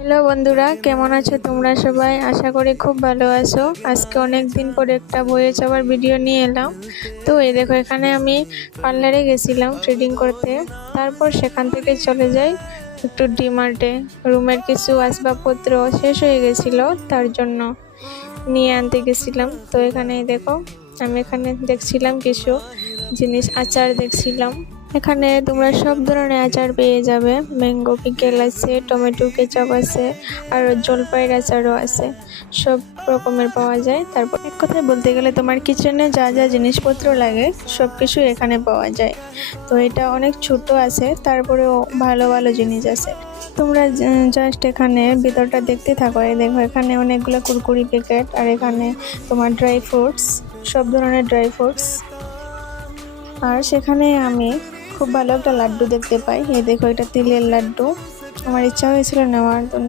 Hello বন্ধুরা, কেমন আছো তোমরা সবাই? আশা করি খুব ভালো আছো। আজকে অনেক দিন পরে একটা বইয়ে যাওয়ার ভিডিও নিয়ে এলাম। তো এই দেখো, এখানে আমি পার্লারে গেছিলাম থ্রেডিং করতে। তারপর সেখান থেকে চলে যাই একটু ডিমার্টে। রুমের কিছু আসবাবপত্র শেষ হয়ে গেছিলো, তার জন্য নিয়ে আনতে গেছিলাম। তো এখানে দেখো, আমি এখানে দেখছিলাম কিছু জিনিস, আচার দেখছিলাম। এখানে তোমরা সব ধরনের আচার পেয়ে যাবে। ম্যাঙ্গো পিকেল আছে, টমেটো কেচাপ আছে, আর জলপাইয়ের আচারও আছে। সব রকমের পাওয়া যায়। তারপর এক কথায় বলতে গেলে তোমার কিচেনে যা যা জিনিসপত্র লাগে সব কিছু এখানে পাওয়া যায়। তো এটা অনেক ছোট আছে, তারপরেও ভালো ভালো জিনিস আছে। তোমরা জাস্ট এখানে ভিতরটা দেখতে থাকো। এই দেখো, এখানে অনেকগুলো কুরকুরি প্যাকেট, আর এখানে তোমার ড্রাই ফ্রুটস, সব ধরনের ড্রাই ফ্রুটস। আর সেখানে আমি খুব ভালো একটা লাড্ডু দেখতে পাই। এই দেখো, এটা তিলের লাড্ডু। আমার ইচ্ছা হয়েছিল নেওয়ার জন্য।